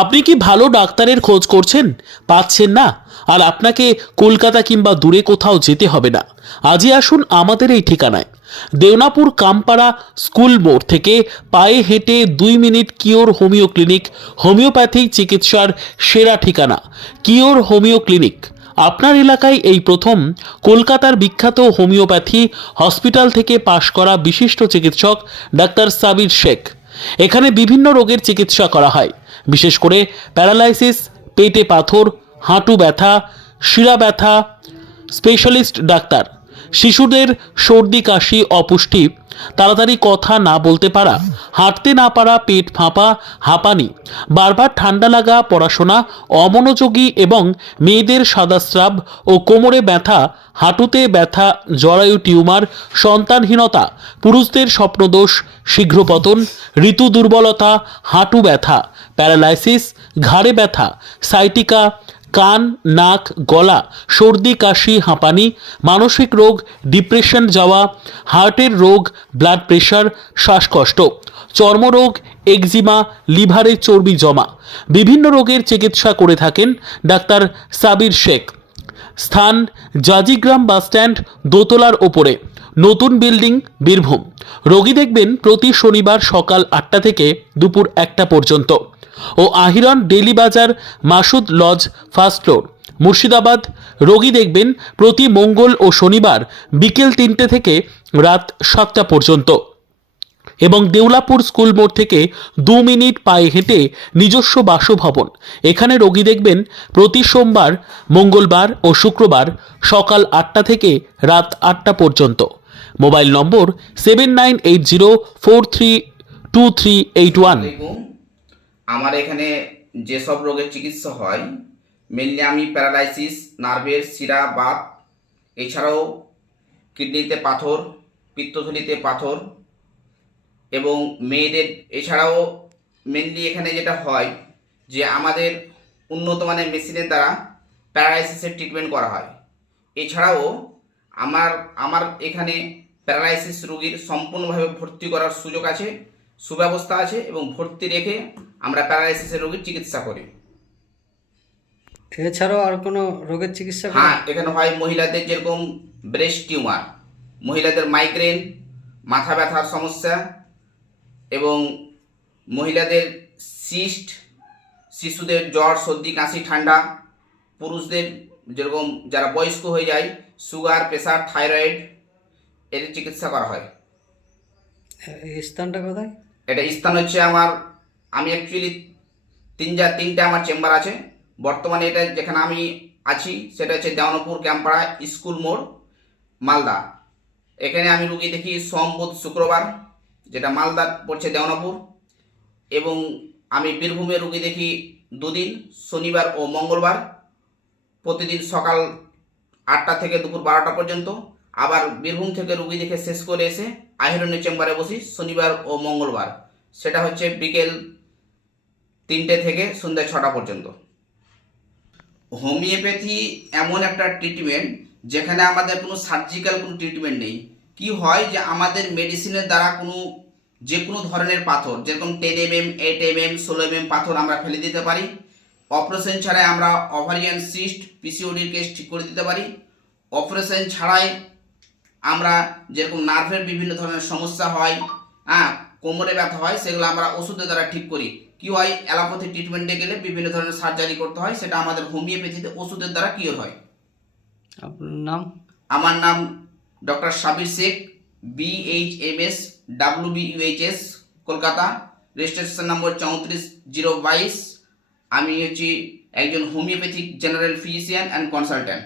আপনি কি ভালো ডাক্তারের খোঁজ করছেন? পাচ্ছেন না। আর আপনাকে কলকাতা কিংবা দূরে কোথাও যেতে হবে না। আজই আসুন আমাদের এই ঠিকানায়। দেওনাপুর কামপাড়া স্কুল মোড় থেকে পায়ে হেঁটে দুই minute cure homeo clinic homeopathy চিকিৎসার সেরা ঠিকানা, কিওর হোমিও ক্লিনিক। আপনার এলাকায় এই প্রথম কলকাতার বিখ্যাত হোমিওপ্যাথি হসপিটাল থেকে পাশ করা বিশিষ্ট চিকিৎসক ডাক্তার সাবির শেখ। এখানে বিভিন্ন রোগের চিকিৎসা করা হয়। বিশেষ করে প্যারালাইসিস, পেটে পাথর, হাঁটু ব্যথা, শিরা ব্যথা, স্পেশালিস্ট ডাক্তার। শিশুদের সর্দি, কাশি, অপুষ্টি, তাড়াতাড়ি কথা না বলতে পারা, হাঁটতে না পারা, পেট ফাঁপা, হাঁপানি, বারবার ঠান্ডা লাগা, পড়াশোনা, অমনোযোগী এবং মেয়েদের সাদাস্রাব ও কোমরে ব্যথা, হাঁটুতে ব্যথা, জরায়ু টিউমার, সন্তানহীনতা, পুরুষদের স্বপ্নদোষ, শীঘ্রপতন, ঋতু দুর্বলতা, হাঁটু ব্যথা, প্যারালাইসিস, ঘাড়ে ব্যথা, সাইটিকা কান, নাক, গলা, সর্দি, কাশি, হাঁপানি, মানসিক রোগ, ডিপ্রেশন যাওয়া, হার্টের রোগ, ব্লাড প্রেশার, শ্বাসকষ্ট, চর্মরোগ এক্সিমা লিভারে চর্বি জমা। বিভিন্ন রোগের চিকিৎসা করে থাকেন ডাক্তার সাবির শেখ। স্থান জাজিগ্রাম বাসস্ট্যান্ড দোতলার ওপরে। নতুন বিল্ডিং, বীরভূম। রোগী দেখবেন প্রতি শনিবার সকাল আটটা থেকে দুপুর একটা পর্যন্ত। ও Ahiran daily Bazar, Masud lodge, first floor. Murshidabad, রোগী দেখবেন প্রতি মঙ্গল ও শনিবার বিকেল তিনটে থেকে রাত সাতটা পর্যন্ত। এবং দেউলাপুর স্কুল মোড় থেকে দু মিনিট পায়ে হেঁটে নিজস্ব বাসভবন। এখানে রোগী দেখবেন প্রতি সোমবার, মঙ্গলবার ও শুক্রবার সকাল আটটা থেকে রাত আটটা পর্যন্ত। Mobile number seven nine eight zero four three two three eight one. আমার এখানে যেসব রোগের চিকিৎসা হয় মেনলি আমি প্যারালাইসিস নার্ভের শিরা, বাত, এছাড়াও কিডনিতে পাথর, পিত্তথলিতে পাথর এবং মেয়েদের এছাড়াও মেনলি এখানে যেটা হয় যে আমাদের উন্নত মানের মেশিনের দ্বারা প্যারালাইসিসের ট্রিটমেন্ট করা হয়। এছাড়াও আমার আমার এখানে প্যারালাইসিস রুগীর সম্পূর্ণভাবে ভর্তি করার সুযোগ আছে সুব্যবস্থা আছে এবং ভর্তি রেখে আমরা প্যারালাইসিসের রোগীর চিকিৎসা করি। এছাড়াও আর কোনো রোগের চিকিৎসা হ্যাঁ এখানে হয় মহিলাদের যেরকম ব্রেস্ট টিউমার মহিলাদের মাইগ্রেন মাথা ব্যথার সমস্যা এবং মহিলাদের সিস্ট শিশুদের জ্বর সর্দি কাশি ঠান্ডা পুরুষদের যেরকম যারা বয়স্ক হয়ে যায় সুগার প্রেসার থাইরয়েড এদের চিকিৎসা করা হয়। স্থানটা কোথায়? এটা স্থান হচ্ছে আমার আমি অ্যাকচুয়ালি তিন যা তিনটা আমার চেম্বার আছে। বর্তমানে এটা যেখানে আমি আছি সেটা হচ্ছে দেওয়ানপুর ক্যাম্পাড়া স্কুল মোড় মালদা। এখানে আমি রুগী দেখি সোম বুধ শুক্রবার। যেটা মালদা পড়ছে দেওনাপুর এবং আমি বীরভূমে রুগী দেখি দুদিন, শনিবার ও মঙ্গলবার। প্রতিদিন সকাল আটটা থেকে দুপুর বারোটা পর্যন্ত। আবার বীরভূম থেকে রুগী দেখে শেষ করে এসে আহিরনের চেম্বারে বসি, শনিবার ও মঙ্গলবার। সেটা হচ্ছে বিকেল তিনটে থেকে সন্ধ্যা ছটা পর্যন্ত। হোমিওপ্যাথি এমন একটা ট্রিটমেন্ট, যেখানে আমাদের কোনো সার্জিক্যাল কোনো ট্রিটমেন্ট নেই। কি হয় যে আমাদের মেডিসিনের দ্বারা কোনো যে কোনো ধরনের পাথর যেরকম ten M M eight M M ষোলো এম এম পাথর আমরা ফেলে দিতে পারি। অপারেশন ছাড়াই আমরা ওভারিয়ান সিস্ট পিসিওডির কেস ঠিক করে দিতে পারি। অপারেশন ছাড়াই আমরা যেরকম নার্ভের বিভিন্ন ধরনের সমস্যা হয় হ্যাঁ কোমরে ব্যথা হয় সেগুলো আমরা ওষুধের দ্বারা ঠিক করি। কি হয়? অ্যালোপ্যাথি ট্রিটমেন্টে গেলে বিভিন্ন ধরনের সার্জারি করতে হয় সেটা আমাদের হোমিওপ্যাথিতে ওষুধের দ্বারা কিওর হয়। আপনার নাম? আমার নাম doctor Sabir Sheikh BH M S W BUHS Kolkata. Registration number চৌত্রিশ জিরো বাইশ। আমি হচ্ছি একজন homeopathic general physician and consultant